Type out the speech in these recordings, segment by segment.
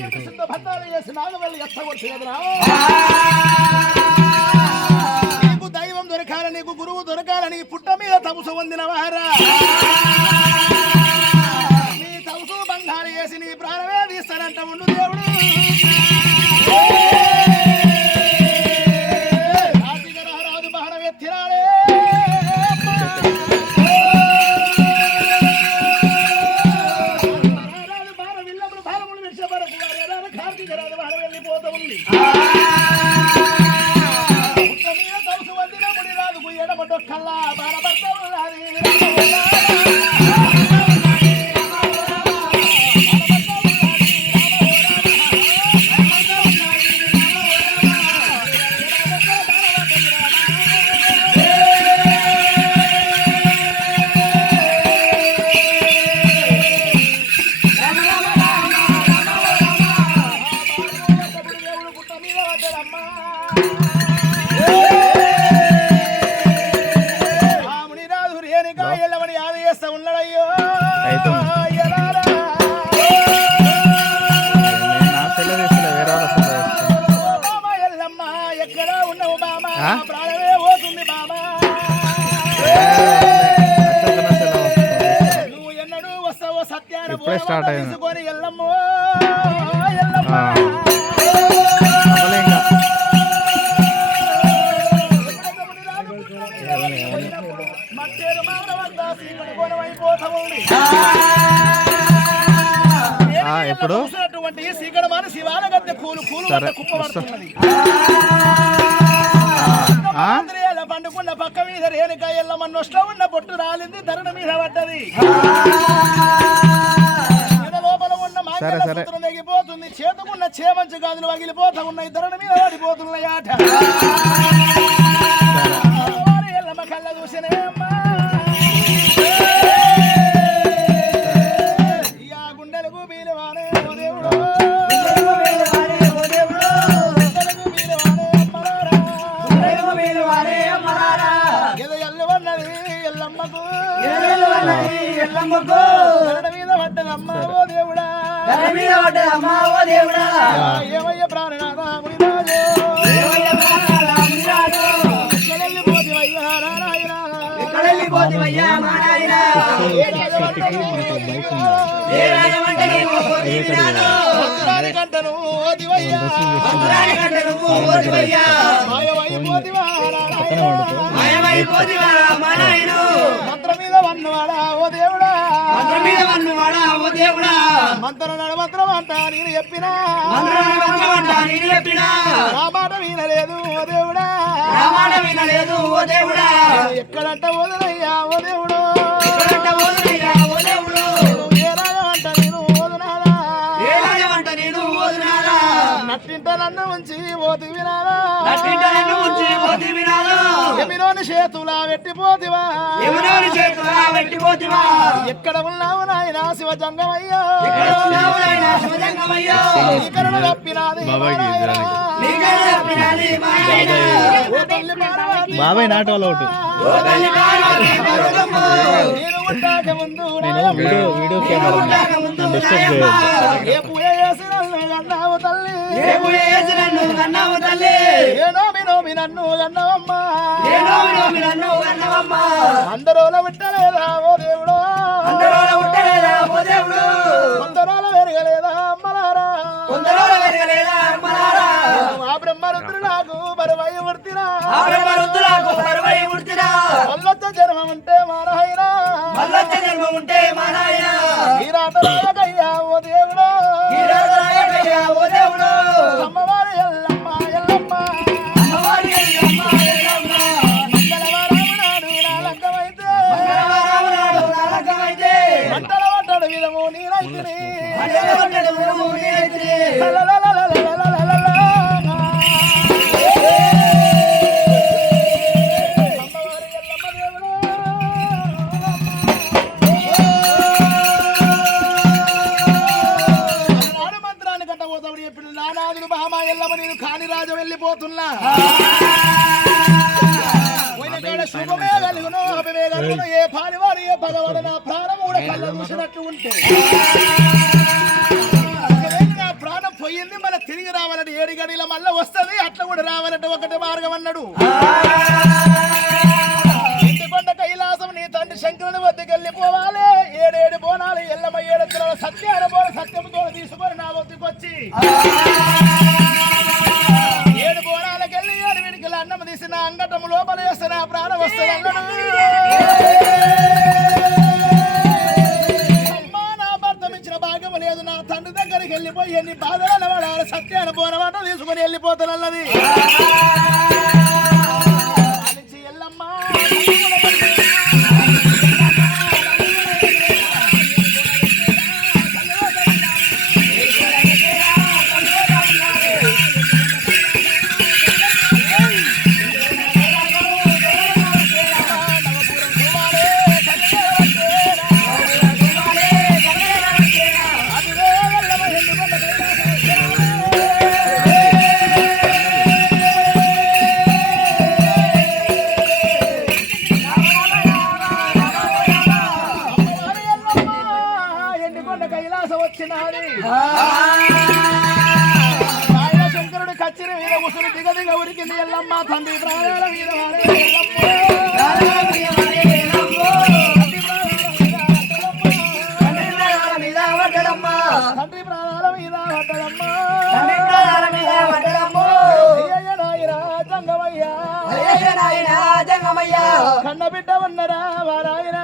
భద్రాలు చేసి కదరా నీకు దైవం దొరకాల నీకు గురువు దొరకాల నీ పుట్ట మీద తమసు పొందిన వారా సత్యాన ఇప్పుడే స్టార్ట్ అయింది. ఎప్పుడు? చూసినటువంటి సీకడమాన శివాల గద్దె కూలు కూలు సరే, వద్ద కుప్ప పడుతున్నది ఆ? ఆంధ్రేయాల పండుకున్న పక్క మీద రేణుక ఎల్లమ్మ నొష్టం ఉన్న పొట్టు రాలింది ధరణ మీద పడ్డది. లోపల ఉన్న తెగిపోతుంది చేతుకున్న చేమంచు గాజులు వగిలిపోతా ఉన్నాయి ధరణ మీద పడిపోతున్నాయి ఆట. ధరణ మీద పడ్డదమ్మ ఓ దేవుడా. ఏమయ్య ప్రాణనాథ మునిరాజు. ఎక్కడెళ్ళిపోతివయ్యా నారాయణ. మంత్రాని కంటను ఓదివయ్యా. మాయమైపోతివా నారాయణ. మంత్రం మీద వన్నవాడా ఓ దేవుడా? మంత్ర నడమంత్రం అంట నేను చెప్పినా. నా మాట వినలేదు ఓ దేవుడా. వినలేదు ఓ దేవుడా. ఎక్కడంట వదలయ్యా ఓ దేవుడు. నట్టింట నన్ను ఉంచి పోతి వినాలా ఎమిరోని చేతులా పెట్టిపోతివా ఎవరోని చేతులా పెట్టిపోతివా ఎక్కడ ఉన్నావు నాయనా శివ జంగమయ్యా ఎక్కడ ఉన్నావు నాయనా నీకరణ బాబాయ్ నాటు వాళ్ళు ఒకటి. నేను ముందు నేను వీడియో వీడియో కెమెరా. డిస్టర్బ్ చేయొద్దు. నన్ను కన్నావు తల్లి. నోమి నన్ను కన్నావమ్మా. ఏ నోమి నన్ను కన్నవమ్మ. అందరోల విట్టలేదా ఓ దేవుడు. అందరూ ఉండలేదా ఓ దేవుడు. కొందరోల పెరగలేదా అమ్మలారా. కొందరూ వెరగలేదా అమ్మలారా. ఆ బ్రహ్మరుద్రు నాకు బరువై ఉడితిరా. ఆ బ్రహ్మరుద్దులకు పరువై ఉడితిరా. వల్లొచ్చ జన్మం ఉంటే మారాయినా మల్లొచ్చ జన్మ ఉంటే మా నాయన ఈ రాటయ్యా ఓ కట్టబోతాడు చెప్పిన నానాదులు బామా ఎల్లమ్మ నేను కాని రాజు వెళ్ళిపోతున్నా. ఏ పానివాడు ఏ భగవాడు నా ప్రాణం కూడా కళ్ళ ఉంటే. ప్రాణం పోయింది మన తిరిగి రావాలంటే ఏడు గడిల మళ్ళీ వస్తది అట్లా కూడా రావాలంటే ఒకటే మార్గం అన్నాడు. ఇంటి కొండ కైలాసం నీ తండ్రి శంకరుని వద్దకు వెళ్ళిపోవాలి. ఏడేడు బోనాలు ఎల్లమ్మ ఏడు సత్యాన బోన సత్యముతో తీసుకొని నా వద్దకు వచ్చి తీసిన అంగటము లోపల వేస్తే నా ప్రాణం వస్తుంది అమ్మా నా భర్త ఇచ్చిన భాగ్యం లేదు. నా తండ్రి దగ్గరికి వెళ్ళిపోయి ఎన్ని బాధలు పడాలి సత్యాన బోనమాట తీసుకొని వెళ్ళిపోతానన్నది. కైలాసం వచ్చినది శంకరుడు కచ్చిరి మీద ముసురు దిగ దిగ ఉరికింది ఎల్లమ్మ తండ్రి ప్రాణాల. మీద పడ్డడమ్మా తండ్రి ప్రాణాల మీద నాయనా జంగమయ్యా. అయ్యయ్య నాయనా జంగమయ్య కన్న బిడ్డ ఉన్నరా మా నాయన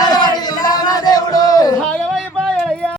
Bye.